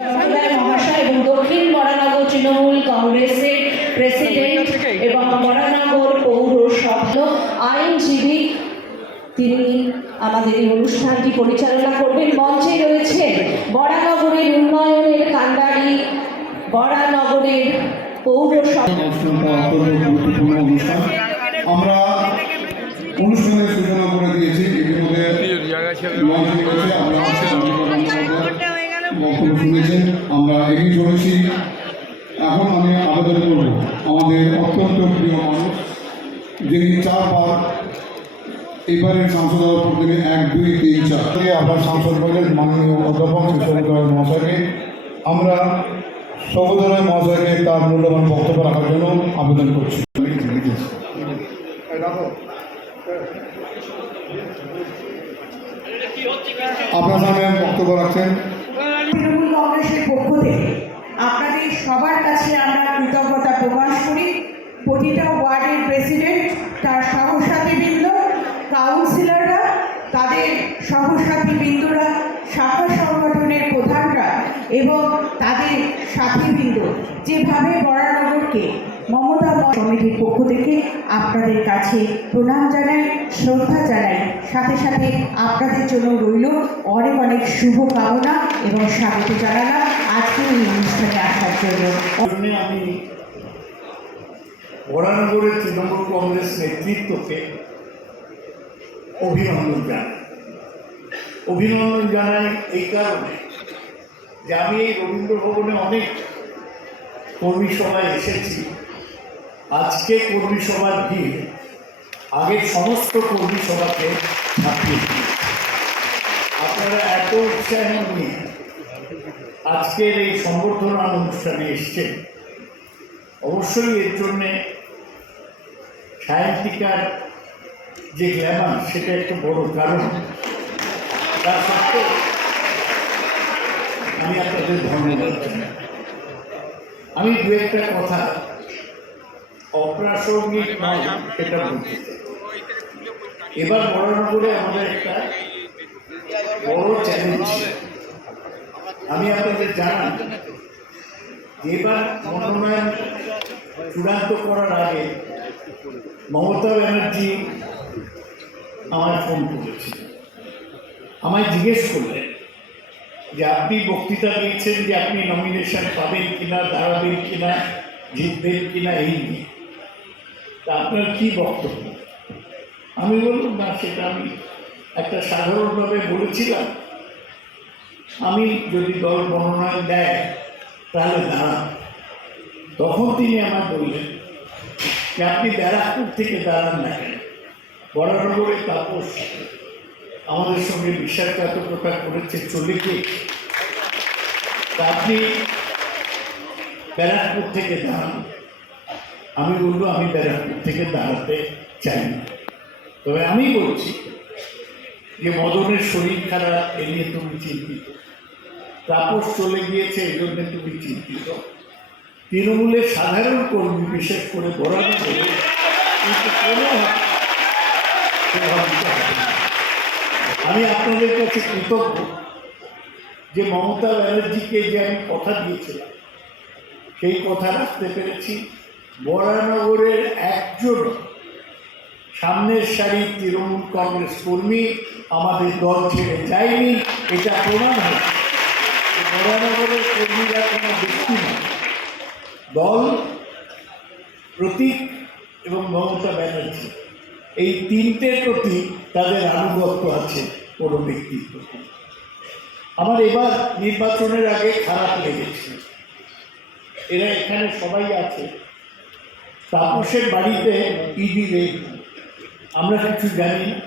মহাশয় এবং দক্ষিণ বরানগর তৃণমূল কংগ্রেসের প্রেসিডেন্ট এবং বরানগর পৌরসভা আইনজীবী, তিনি আমাদের এই অনুষ্ঠানটি পরিচালনা করবেন। মঞ্চে রয়েছে বরানগরের উন্নয়নের কাণ্ডারি বরানগরের পৌরসভা। আমরা অনুষ্ঠানের সূচনা করে দিয়েছি। ইতিমধ্যে বক্তব্য শুনেছেন, আমরা এগিয়ে চলেছি। এখন আমি আবেদন করব আমাদের অত্যন্ত প্রিয় মানুষ, যিনি 4 বার এবারের সাংসদ হওয়ার পর তিনি 1, 2, 3, 4 থেকে আপনার সাংসদ পদের মাননীয় অধ্যাপক কিশোর মহাশয়কে আমরা সহোদয় মহাশয়কে তার মূল্যবান বক্তব্য রাখার জন্য আবেদন করছি। আপনার সামনে বক্তব্য রাখছেন। তৃণমূল কংগ্রেসের পক্ষ থেকে আপনাদের সবার কাছে আমরা কৃতজ্ঞতা প্রকাশ করি। প্রতিটা ওয়ার্ডের প্রেসিডেন্ট, তার সহসাথীবৃন্দ, কাউন্সিলররা, তাদের সহসাথীবৃন্দরা, শাখা সংগঠনের প্রধানরা এবং তাদের সাথীবৃন্দ যেভাবে বরানগরকে মমতা কমিটির পক্ষ থেকে আপনাদের কাছে প্রণাম জানাই, শ্রদ্ধা জানাই। সাথে সাথে আপনাদের জন্য রইল অনেক অনেক শুভকামনা এবং স্বাগত জানালাম আজকের এই অনুষ্ঠানে আসার জন্য। আমি বরানগরের তৃণমূল কংগ্রেস নেতৃত্বকে অভিনন্দন জানাই এই কারণে যে আমি এই রবীন্দ্র ভবনে অনেক কর্মী সভায় এসেছি। আজকে কর্মী সভার ভিড় আগের সমস্ত কর্মী সভাকে ছাপিয়ে দিয়েছে। আপনারা এত উৎসাহ নিয়ে আজকের এই সংবর্ধনা অনুষ্ঠানে এসছেন, অবশ্যই এর জন্যে সাহিত্যিকার যে গ্ল্যামার সেটা একটা বড় কারণ। তার সত্ত্বেও আমি আপনাদের ধন্যবাদ জানাই। আমি দু একটা কথা অপ্রাসঙ্গিক নয় সেটা বলতে চাই। এবার বরানগরে আমাদের একটা বড় চ্যালেঞ্জ। আমি আপনাদের জানাই এবার মনোনয়ন চূড়ান্ত করার আগে মমতা ব্যানার্জি আমার ফোন করেছিল, আমায় জিজ্ঞেস করলেন যে আপনি বক্তৃতা দিয়েছেন যে আপনি নমিনেশন পাবেন কিনা, দাঁড়াবেন কিনা, জিতবেন কিনা, এই নিয়ে তা আপনার কী বক্তব্য। আমি বললাম না, সেটা আমি একটা সাধারণভাবে বলেছিলাম, আমি যদি দল মনোনয়ন দেয় তাহলে দাঁড়ান। তখন তিনি আমার বললেন যে আপনি ব্যারাকপুর থেকে দাঁড়ান না কেন, বরানগরে তাপস আমাদের সঙ্গে বিশ্বাসঘাতকতা করেছে, চলে গিয়ে তা আপনি ব্যারাকপুর থেকে দাঁড়ান। আমি বলবো আমি ব্যারাকপুর থেকে দাঁড়াতে চাই না, তবে আমি বলছি যে মদনের শরীর খারাপ, এ নিয়ে তুমি চিন্তিত, তাপস চলে গিয়েছে এই জন্য তুমি চিন্তিত, তৃণমূলের সাধারণ কর্মী বিশেষ করে বরানগরে কিন্তু কোনো আমি আপনাদের কাছে কৃতজ্ঞ যে মমতা ব্যানার্জিকে যে আমি কথা দিয়েছিলাম সেই কথা রাখতে পেরেছি। বরানগরের একজন সামনের সারি তৃণমূল কংগ্রেস কর্মী আমাদের দল ছেড়ে যায়নি, এটা প্রমাণ হয়েছে। বরানগরের কর্মীরা কোনো ব্যক্তি নয়, দল, প্রতীক এবং মমতা ব্যানার্জি, এই তিনটের প্রতি তাদের আনুগত্য আছে, কোনো ব্যক্তিত্ব। আমার এবার নির্বাচনের আগে খারাপ লেগেছে, এরা এখানে সবাই আছে, তাপসের বাড়িতে ইডি রেড, আমরা কিছু জানি না,